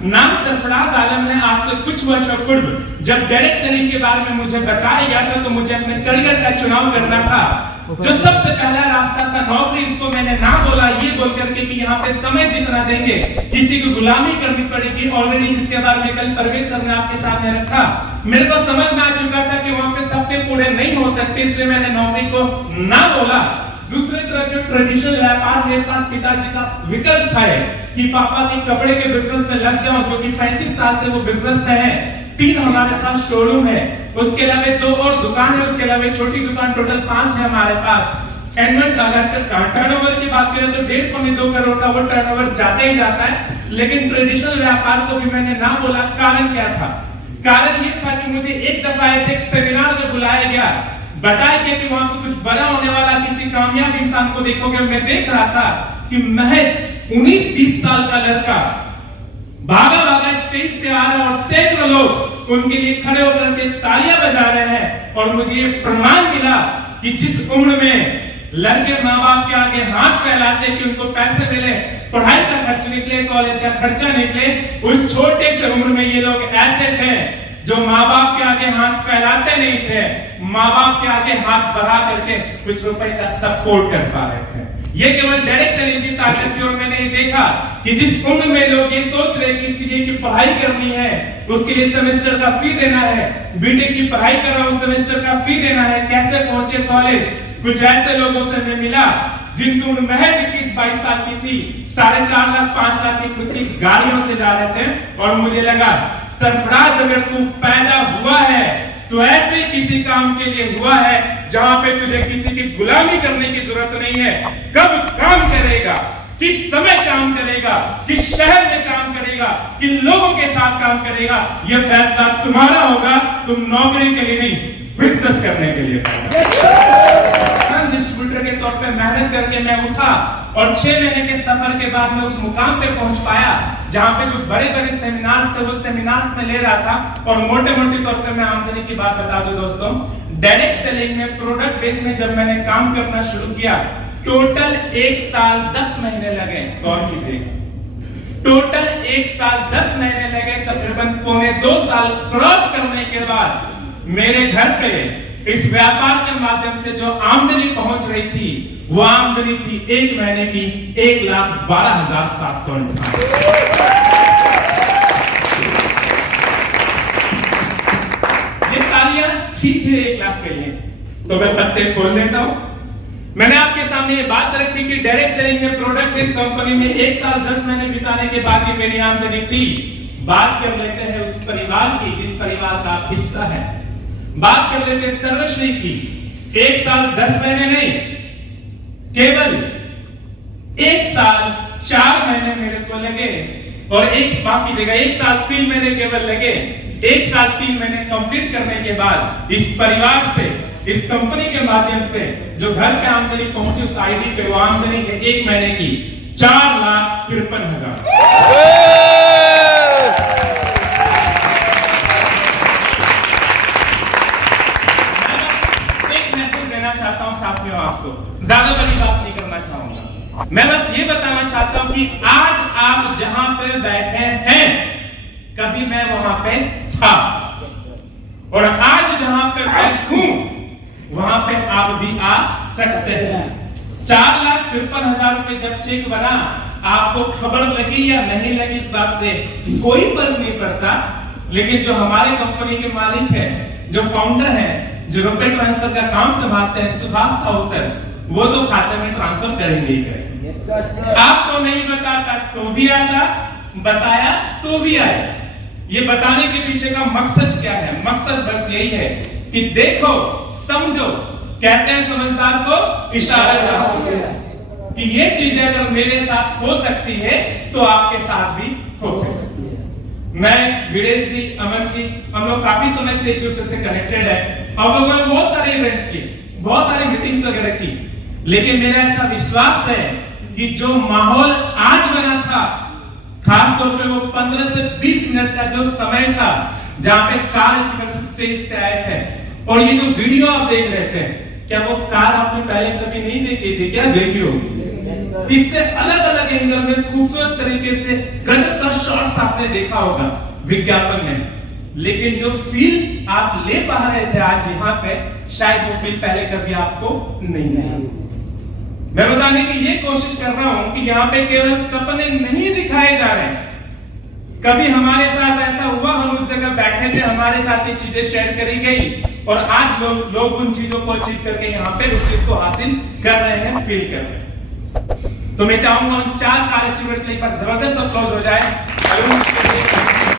नाम सरफराज आलम है। आज से कुछ वर्षों पूर्व जब डायरेक्ट सेलिंग के बारे में मुझे बताया गया था तो मुझे अपने करियर का चुनाव करना था। जो सबसे पहला रास्ता था नौकरी, उसको मैंने ना बोला ये बोल करके कि यहाँ पे समय जितना देंगे किसी को गुलामी करनी पड़ेगी। ऑलरेडी जिसके बारे में कल परवेश सर ने आपके सामने रखा, मेरे को समझ में आ चुका था कि वहां पे सपने पूरे नहीं हो सकते, इसलिए मैंने नौकरी को ना बोला। दूसरी तरफ जो ट्रेडिशनल व्यापार मेरे पास पिताजी का विकल्प था कि पापा के कपड़े के बिजनेस में लग जाऊं, जो कि 35 साल से वो बिजनेस में है। 3 हमारे पास शोरूम है, उसके अलावा 2 और दुकान है, उसके अलावा छोटी दुकान, टोटल 5 है हमारे पास। एनुअल टर्नओवर की बात करें तो 1.5-2 करोड़ का वो टर्नओवर जाता ही जाता है। लेकिन ट्रेडिशनल व्यापार को भी मैंने ना बोला। कारण क्या था? कारण ये था कि मुझे एक दफा ऐसे एक सेमिनार में बुलाया गया, बताया गया कि वहां पर कुछ बड़ा होने वाला किसी कामयाब इंसान को देखोगे। मैं देख रहा था कि महज 19-20 साल का लड़का भागा भागा स्टेज पे आ रहा है और सैकड़ों लोग उनके लिए खड़े होकर के तालियां बजा रहे हैं। और मुझे ये प्रमाण मिला कि जिस उम्र में लड़के माँ बाप के आगे हाथ फैलाते कि उनको पैसे मिले, पढ़ाई का खर्च निकले, कॉलेज का खर्चा निकले, उस छोटे से उम्र में ये लोग ऐसे थे जो माँ बाप के आगे हाथ फैलाते नहीं थे, माँ बाप के आगे हाथ बढ़ा करके कुछ रुपए का सपोर्ट कर पा रहे थे। ये केवल डायरेक्ट सेलिंग की ताकत थी। और मैंने ये देखा कि जिस उम्र में लोग ये सोच रहे कि सीए की पढ़ाई करनी है, उसके लिए सेमेस्टर का फी देना है, बीटेक की पढ़ाई कर रहा हूं, सेमेस्टर का फी देना है, कैसे पहुंचे कॉलेज, कुछ ऐसे लोगों से मैं मिला जिनकी उम्र महज 21-22 साल की थी, 4.5 लाख 5 लाख की खुद की गाड़ियों से जा रहे थे। और मुझे लगा सरफराज अगर तू पैदा हुआ है तो ऐसे किसी काम के लिए हुआ है जहां पे तुझे किसी की गुलामी करने की जरूरत नहीं है। कब काम करेगा, किस समय काम करेगा, किस शहर में काम करेगा, किन लोगों के साथ काम करेगा, यह फैसला तुम्हारा होगा। तुम नौकरी के लिए नहीं, बिजनेस करने के लिए डिस्ट्रीब्यूटर के तौर पे मेहनत करके मैं उठा और 6 महीने के सफर के बाद मैं उस मुकाम पे पहुंच पाया जहां पे जो बड़े बड़े सेमिनार्स थे वो सेमिनार्स में ले रहा था। और मोटे मोटे तौर पे मैं आमदनी की बात बता दूं दोस्तों, डायरेक्ट सेलिंग में प्रोडक्ट बेस में जब मैंने काम करना शुरू किया, टोटल 1 साल 10 महीने लगे। गौर कीजिएगा, टोटल 1 साल 10 महीने लगे। तकरीबन 1.25 साल क्रॉस करने के बाद मेरे घर पे इस व्यापार के माध्यम से जो आमदनी पहुंच रही थी वो आमदनी थी 1 महीने की 1,12,700। ये तालियां ठीक है 1 लाख के लिए, तो मैं पत्ते खोल लेता हूं। मैंने आपके सामने ये बात रखी कि डायरेक्ट सेलिंग में प्रोडक्ट बेस्ड कंपनी में 1 साल 10 महीने बिताने के बाद ही मेरी आमदनी थी। बात कर लेते हैं उस परिवार की जिस परिवार का आप हिस्सा है। बात कर लेते हैं सर्वश्री की। 1 साल 10 महीने नहीं, केवल 1 साल 4 महीने मेरे को लगे। और माफ कीजिएगा, 1 साल 3 महीने केवल लगे। 1 साल 3 महीने कंप्लीट करने के बाद इस परिवार से, इस कंपनी के माध्यम से जो घर पे आमदनी पहुंची उस आईडी पे वो आमदनी है 1 महीने की 4,53,000। चाहता हूं साथियों, आपको ज्यादा बड़ी बात नहीं करना चाहूंगा। मैं बस ये बताना चाहता हूं कि आज आप जहां पे बैठे हैं कभी मैं वहां पे था, और आज जहां पे मैं हूं वहां पे आप भी आ सकते हैं। 4,53,000 रुपए जब चेक बना, आपको खबर लगी या नहीं लगी इस बात से कोई फर्क नहीं पड़ता। लेकिन जो हमारे कंपनी के मालिक है, जो फाउंडर है, जो रुपए ट्रांसफर का काम संभालते हैं, सुभाष साहू सर, वो तो खाते में ट्रांसफर करेंगे ही करेंगे। आपको नहीं बताता तो भी आता, बताया तो भी आया। ये बताने के पीछे का मकसद क्या है? मकसद बस यही है कि देखो, समझो, कहते हैं समझदार को इशारा करो कि ये चीजें अगर मेरे साथ हो सकती है तो आपके साथ भी हो सकती है। मैं, वीरेश जी, अमन जी, हम लोग काफी समय से एक दूसरे से कनेक्टेड है। हम लोगों ने बहुत सारे इवेंट किए, बहुत सारी मीटिंग्स वगैरह की, लेकिन मेरा ऐसा विश्वास है कि जो माहौल आज बना था, खास तौर पे वो 15 से 20 मिनट का जो समय था जहां पे कार स्टेज पे आए थे, और ये जो वीडियो आप देख रहे थे, क्या वो कार आपने पहले कभी नहीं देखी थी? क्या देखी होगी? इससे अलग अलग एंगल में खूबसूरत तरीके से गजब का शॉट्स आपने देखा होगा विज्ञापन में, लेकिन जो फील आप ले पा रहे थे आज यहाँ पे, शायद वो फील पहले कभी आपको नहीं मिला। मैं बताने की ये कोशिश कर रहा हूं कि यहाँ पे केवल सपने नहीं दिखाए जा रहे हैं, कभी हमारे साथ ऐसा हुआ, हम उस जगह बैठे थे, हमारे साथ ये चीजें शेयर करी गई और आज लोग उन चीजों को अचीव करके यहाँ पे उस चीज को हासिल कर रहे हैं, फील कर रहे हैं। तो मैं चाहूंगा उन 4 कार अचीवर के लिए एक बार जबरदस्त अप्लॉज हो जाए।